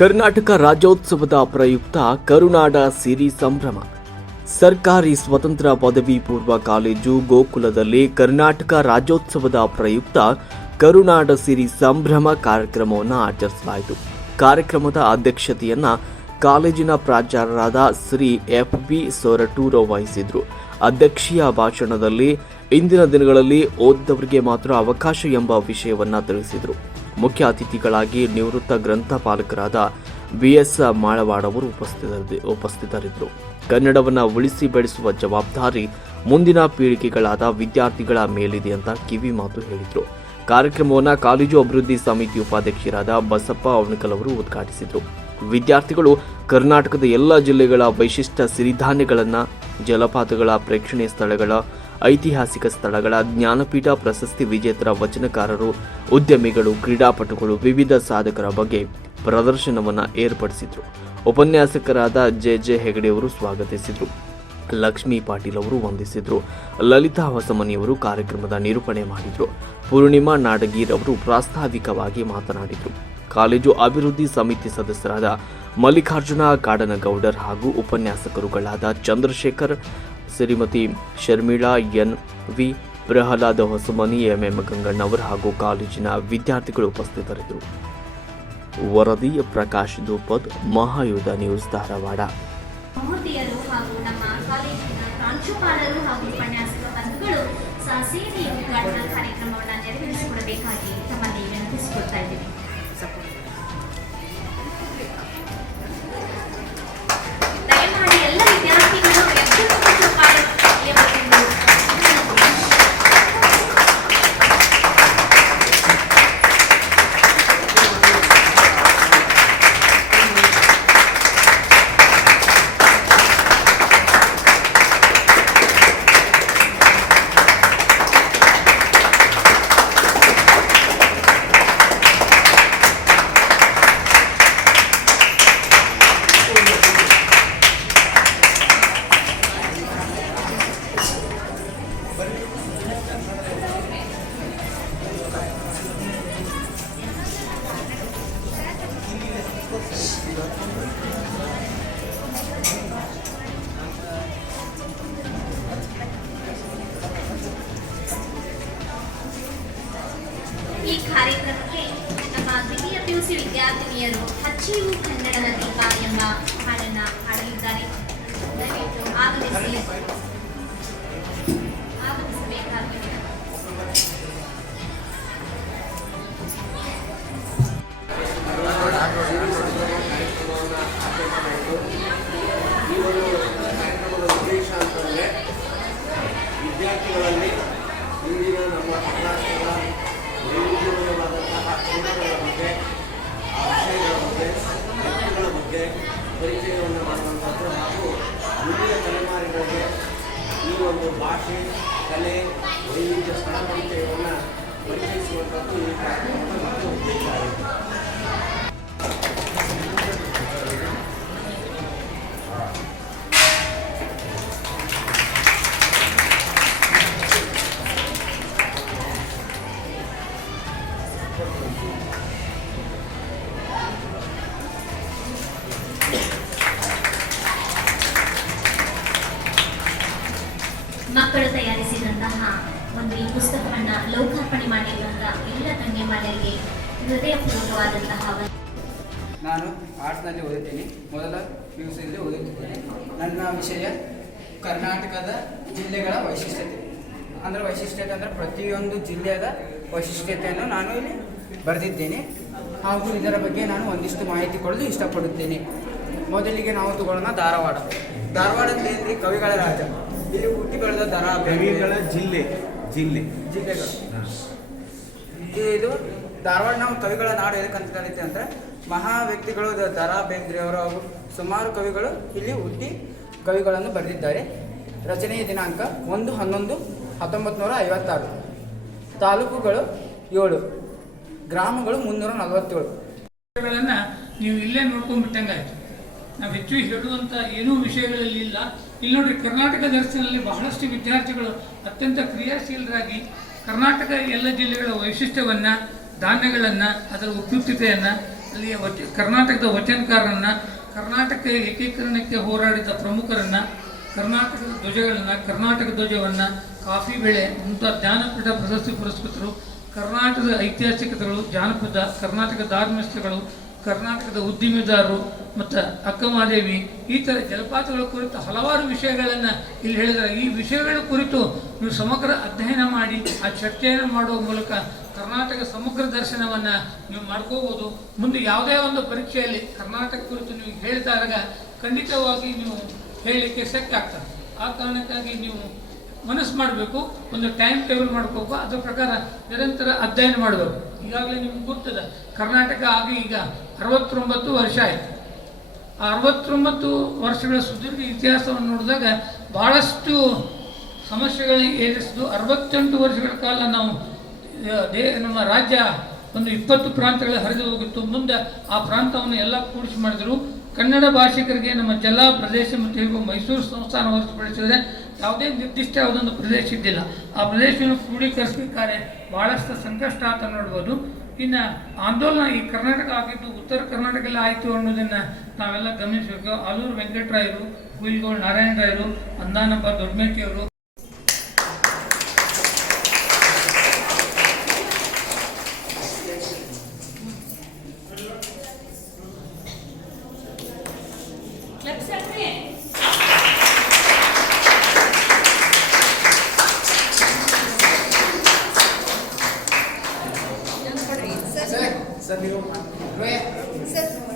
ಕರ್ನಾಟಕ ರಾಜ್ಯೋತ್ಸವದ ಪ್ರಯುಕ್ತ ಕರುನಾಡ ಸಿರಿ ಸಂಭ್ರಮ. ಸರ್ಕಾರಿ ಸ್ವತಂತ್ರ ಪದವಿ ಪೂರ್ವ ಕಾಲೇಜು ಗೋಕುಲದಲ್ಲಿ ಕರ್ನಾಟಕ ರಾಜ್ಯೋತ್ಸವದ ಪ್ರಯುಕ್ತ ಕರುನಾಡ ಸಿರಿ ಸಂಭ್ರಮ ಕಾರ್ಯಕ್ರಮವನ್ನು ಆಚರಿಸಲಾಯಿತು. ಕಾರ್ಯಕ್ರಮದ ಅಧ್ಯಕ್ಷತೆಯನ್ನ ಕಾಲೇಜಿನ ಪ್ರಾಚಾರ್ಯರಾದ ಶ್ರೀ ಎಫ್ ಬಿ ಸೊರಟೂರು ವಹಿಸಿದ್ರು. ಅಧ್ಯಕ್ಷೀಯ ಭಾಷಣದಲ್ಲಿ ಇಂದಿನ ದಿನಗಳಲ್ಲಿ ಓದಿದವರಿಗೆ ಮಾತ್ರ ಅವಕಾಶ ಎಂಬ ವಿಷಯವನ್ನ ತಿಳಿಸಿದರು. ಮುಖ್ಯ ಅತಿಥಿಗಳಾಗಿ ನಿವೃತ್ತ ಗ್ರಂಥಪಾಲಕರಾದ ಬಿಎಸ್ ಮಾಳವಾಡ್ ಅವರು ಉಪಸ್ಥಿತರಿದ್ದ- ಉಪಸ್ಥಿತರಿದ್ದರು. ಕನ್ನಡವನ್ನು ಉಳಿಸಿ ಬೆಳೆಸುವ ಜವಾಬ್ದಾರಿ ಮುಂದಿನ ಪೀಳಿಗೆಗಳಾದ ವಿದ್ಯಾರ್ಥಿಗಳ ಮೇಲಿದೆ ಅಂತ ಕಿವಿ ಮಾತು ಹೇಳಿದರು. ಕಾರ್ಯಕ್ರಮವನ್ನು ಕಾಲೇಜು ಅಭಿವೃದ್ಧಿ ಸಮಿತಿ ಉಪಾಧ್ಯಕ್ಷರಾದ ಬಸಪ್ಪ ಅವಣಕಲ್ ಅವರು ಉದ್ಘಾಟಿಸಿದರು. ವಿದ್ಯಾರ್ಥಿಗಳು ಕರ್ನಾಟಕದ ಎಲ್ಲ ಜಿಲ್ಲೆಗಳ ವೈಶಿಷ್ಟ್ಯ ಸಿರಿಧಾನ್ಯಗಳನ್ನು, ಜಲಪಾತಗಳ ಪ್ರೇಕ್ಷಣೀಯ ಸ್ಥಳಗಳ ಐತಿಹಾಸಿಕ ಸ್ಥಳಗಳ ಜ್ಞಾನಪೀಠ ಪ್ರಶಸ್ತಿ ವಿಜೇತರ ವಚನಕಾರರು, ಉದ್ಯಮಿಗಳು, ಕ್ರೀಡಾಪಟುಗಳು ವಿವಿಧ ಸಾಧಕರ ಬಗ್ಗೆ ಪ್ರದರ್ಶನವನ್ನು ಏರ್ಪಡಿಸಿದ್ರು. ಉಪನ್ಯಾಸಕರಾದ ಜೆ ಜೆ ಹೆಗಡೆಯವರು ಸ್ವಾಗತಿಸಿದರು. ಲಕ್ಷ್ಮೀ ಪಾಟೀಲ್ ಅವರು ವಂದಿಸಿದರು. ಲಲಿತಾ ಹೊಸಮನಿಯವರು ಕಾರ್ಯಕ್ರಮದ ನಿರೂಪಣೆ ಮಾಡಿದ್ರು. ಪೂರ್ಣಿಮಾ ನಾಡಗೀರ್ ಅವರು ಪ್ರಾಸ್ತಾವಿಕವಾಗಿ ಮಾತನಾಡಿದರು. ಕಾಲೇಜು ಅಭಿವೃದ್ಧಿ ಸಮಿತಿ ಸದಸ್ಯರಾದ ಮಲ್ಲಿಕಾರ್ಜುನ ಕಾಡನಗೌಡರ್ ಹಾಗೂ ಉಪನ್ಯಾಸಕರುಗಳಾದ Chandrashekhar Shrimati Sharmila N V Prahlada Hosamani, MM Ganganavar ಹಾಗೂ ಕಾಲೇಜಿನ ವಿದ್ಯಾರ್ಥಿಗಳು ಉಪಸ್ಥಿತರಿದ್ದರು. ವರದಿ ಪ್ರಕಾಶ್ ದೂಪದ್ ಮಹಾಯುಧ ನ್ಯೂಸ್ ಧಾರವಾಡ. ಮಹೋದಯರು ಹಾಗೂ ನಮ್ಮ ಕಾಲೇಜಿನ ಪ್ರಾಂಶುಪಾಲರು ಹಾಗೂ ಉಪನ್ಯಾಸಕ ಸಹ ಈ ಉದ್ಘಾಟನಾ ಕಾರ್ಯಕ್ರಮವನ್ನು ನೆರವೇರಿಸಿಕೊಡಬೇಕಾಗಿ ತಮ್ಮಲ್ಲಿ ವಿನಂತಿಸಿಕೊಳ್ತಾ ಇದ್ದೀನಿ ಪಿಯುಸಿ ವಿದ್ಯಾರ್ಥಿನಿಯರು ಹಚ್ಚಿವು ಕನ್ನಡದ ದೀಪ ಎಂಬ ಹಾಡನ್ನ ಹಾಡಲಿದ್ದಾರೆ. ದಯವಿಟ್ಟು ಆಗಮಿಸಿ. ಒಂದು ಭಾಷೆ ಕಲೆ ವೈವಿಧ್ಯ ಸ್ಥಳ ಪರಿಚಯವನ್ನು ಪರಿಚಯಿಸುವಂಥದ್ದು ಈ ಕಾರ್ಯಕ್ರಮದ ಮುಖ್ಯ ಉದ್ದೇಶ ಮಕ್ಕಳು ತಯಾರಿಸಿದಂತಹ ಒಂದು ಈ ಪುಸ್ತಕವನ್ನ ಲೋಕಾರ್ಪಣೆ ಮಾಡಿರುವಂತಹ ಎಲ್ಲ ಗಣ್ಯಮಾನ್ಯರಿಗೆ ಹೃದಯಪೂರ್ವಕವಾದಂತಹ ನಾನು ಆರ್ಟ್ಸ್ನಲ್ಲಿ ಓದುತ್ತೇನೆ ಮೊದಲ ಪಿ ಯು ಸಿಯಲ್ಲಿ ಓದುತ್ತಿದ್ದೇನೆ. ನನ್ನ ವಿಷಯ ಕರ್ನಾಟಕದ ಜಿಲ್ಲೆಗಳ ವೈಶಿಷ್ಟ್ಯತೆ. ಅಂದರೆ ವೈಶಿಷ್ಟ್ಯತೆ ಅಂದರೆ ಪ್ರತಿಯೊಂದು ಜಿಲ್ಲೆಯ ವೈಶಿಷ್ಟ್ಯತೆಯನ್ನು ನಾನು ಇಲ್ಲಿ ಬರೆದಿದ್ದೇನೆ. ಹಾಗೂ ಇದರ ಬಗ್ಗೆ ನಾನು ಒಂದಿಷ್ಟು ಮಾಹಿತಿ ಕೊಡಲು ಇಷ್ಟಪಡುತ್ತೇನೆ. ಮೊದಲಿಗೆ ನಾವು ತಗೊಳ್ಳೋಣ ಧಾರವಾಡ. ಧಾರವಾಡದಲ್ಲಿ ಕವಿಗಳ ರಾಜ. ಇಲ್ಲಿ ಹುಟ್ಟಿ ಬೆಳೆದ ದರ ಜಿಲ್ಲೆ ಜಿಲ್ಲೆ. ಜಿಲ್ಲೆಗಳು. ಇದು ಧಾರವಾಡ ನಾವು ಕವಿಗಳ ನಾಡು ಅಂತ ಕರಿತೀವಿ ಅಂದ್ರೆ ಮಹಾ ವ್ಯಕ್ತಿಗಳು ದ- ದ ರಾ ಬೇಂದ್ರೆ ಅವರು ಹಾಗೂ ಸುಮಾರು ಕವಿಗಳು ಇಲ್ಲಿ ಹುಟ್ಟಿ ಕವಿಗಳನ್ನು ಬರೆದಿದ್ದಾರೆ. ರಚನೆಯ ದಿನಾಂಕ ಒಂದು ಹನ್ನೊಂದು ಹತ್ತೊಂಬತ್ತು ನೂರ ಐವತ್ತಾರು. ತಾಲೂಕುಗಳು ಏಳು. ಗ್ರಾಮಗಳು ಮುನ್ನೂರ ನಲವತ್ತೇಳು. ನೀವು ಇಲ್ಲೇ ನೋಡ್ಕೊಂಡ್ಬಿಟ್ಟಂಗಾಯ್ತು. ನಾವು ಹೆಚ್ಚು ಹೇಳುವಂತ ಏನೂ ವಿಷಯಗಳಲ್ಲಿ ಇಲ್ಲ. ಇಲ್ಲಿ ನೋಡಿ ಕರ್ನಾಟಕ ದರ್ಶನಲ್ಲಿ ಬಹಳಷ್ಟು ವಿದ್ಯಾರ್ಥಿಗಳು ಅತ್ಯಂತ ಕ್ರಿಯಾಶೀಲರಾಗಿ ಕರ್ನಾಟಕ ಎಲ್ಲ ಜಿಲ್ಲೆಗಳ ವೈಶಿಷ್ಟ್ಯವನ್ನು, ಧಾನ್ಯಗಳನ್ನು, ಅದರ ಉಪಯುಕ್ತತೆಯನ್ನು, ಅಲ್ಲಿಯ ವಚ, ಕರ್ನಾಟಕದ ವಚನಕಾರರನ್ನು, ಕರ್ನಾಟಕ ಏಕೀಕರಣಕ್ಕೆ ಹೋರಾಡಿದ ಪ್ರಮುಖರನ್ನು, ಕರ್ನಾಟಕದ ಧ್ವಜಗಳನ್ನು, ಕರ್ನಾಟಕ ಧ್ವಜವನ್ನು, ಕಾಫಿ ಬೆಳೆ ಮುಂತಾದ ಜ್ಞಾನಪೀಠ ಪ್ರಶಸ್ತಿ ಪುರಸ್ಕೃತರು, ಕರ್ನಾಟಕದ ಐತಿಹಾಸಿಕತೆಗಳು, ಜಾನಪದ ಕರ್ನಾಟಕ ಧಾರ್ಮಿಕತೆಗಳು ಕರ್ನಾಟಕದ ಉದ್ದಿಮೆದಾರರು ಮತ್ತು ಅಕ್ಕಮಹಾದೇವಿ ಈ ಥರ ಜಲಪಾತಗಳ ಕುರಿತು ಹಲವಾರು ವಿಷಯಗಳನ್ನು ಇಲ್ಲಿ ಹೇಳಿದ್ರೆ ಈ ವಿಷಯಗಳ ಕುರಿತು ನೀವು ಸಮಗ್ರ ಅಧ್ಯಯನ ಮಾಡಿ, ಆ ಚರ್ಚೆಯನ್ನು ಮಾಡುವ ಮೂಲಕ ಕರ್ನಾಟಕ ಸಮಗ್ರ ದರ್ಶನವನ್ನು ನೀವು ಮಾಡ್ಕೋಬೋದು. ಮುಂದೆ ಯಾವುದೇ ಒಂದು ಪರೀಕ್ಷೆಯಲ್ಲಿ ಕರ್ನಾಟಕ ಕುರಿತು ನೀವು ಹೇಳಿದಾಗ ಖಂಡಿತವಾಗಿ ನೀವು ಹೇಳಲಿಕ್ಕೆ ಸೆಟ್ ಆಗ್ತದೆ. ಆ ಕಾರಣಕ್ಕಾಗಿ ನೀವು ಮನಸ್ಸು ಮಾಡಬೇಕು, ಒಂದು ಟೈಮ್ ಟೇಬಲ್ ಮಾಡ್ಕೋಬೇಕು, ಅದರ ಪ್ರಕಾರ ನಿರಂತರ ಅಧ್ಯಯನ ಮಾಡಬೇಕು. ಈಗಾಗಲೇ ನಿಮ್ಗೆ ಗೊತ್ತದ, ಕರ್ನಾಟಕ ಆಗಿ ಈಗ ಅರವತ್ತೊಂಬತ್ತು ವರ್ಷ ಆಯಿತು. ಆ ಅರವತ್ತೊಂಬತ್ತು ವರ್ಷಗಳ ಸುದೀರ್ಘ ಇತಿಹಾಸವನ್ನು ನೋಡಿದಾಗ ಭಾಳಷ್ಟು ಸಮಸ್ಯೆಗಳನ್ನು ಏರಿಸಿದ್ದು ಅರವತ್ತೆಂಟು ವರ್ಷಗಳ ಕಾಲ ನಾವು ದೇ, ನಮ್ಮ ರಾಜ್ಯ ಒಂದು ಇಪ್ಪತ್ತು ಪ್ರಾಂತಗಳ ಹರಿದು ಹೋಗಿತ್ತು. ಮುಂದೆ ಆ ಪ್ರಾಂತವನ್ನು ಎಲ್ಲ ಕೂಡಿಸಿ ಮಾಡಿದರು. ಕನ್ನಡ ಭಾಷಿಕರಿಗೆ ನಮ್ಮ ಜಿಲ್ಲಾ ಪ್ರದೇಶ ಮತ್ತು ಮೈಸೂರು ಸಂಸ್ಥಾನ ಹೊರತುಪಡಿಸಿದರೆ ಯಾವುದೇ ನಿರ್ದಿಷ್ಟವಾದೊಂದು ಪ್ರದೇಶ ಇದ್ದಿಲ್ಲ. ಆ ಪ್ರದೇಶವನ್ನು ಕ್ರೋಢೀಕರಿಸಬೇಕಾದ್ರೆ ಭಾಳಷ್ಟು ಸಂಕಷ್ಟ ಅಂತ ನೋಡ್ಬೋದು. ಇನ್ನು ಆಂದೋಲನ ಈ ಕರ್ನಾಟಕ ಆಗಿದ್ದು ಉತ್ತರ ಕರ್ನಾಟಕದಲ್ಲಿ ಆಯಿತು ಅನ್ನೋದನ್ನು ನಾವೆಲ್ಲ ಗಮನಿಸಬೇಕು. ಆಲೂರು ವೆಂಕಟರಾಯರು, ಕುಯಿಲ್ಗೋಳ್ ನಾರಾಯಣರಾಯರು, ಅಂದಾನಪ್ಪ ದೊಡ್ಡಮೇಟಿಯವರು ಸರ್ ಸರ್ ನೀವು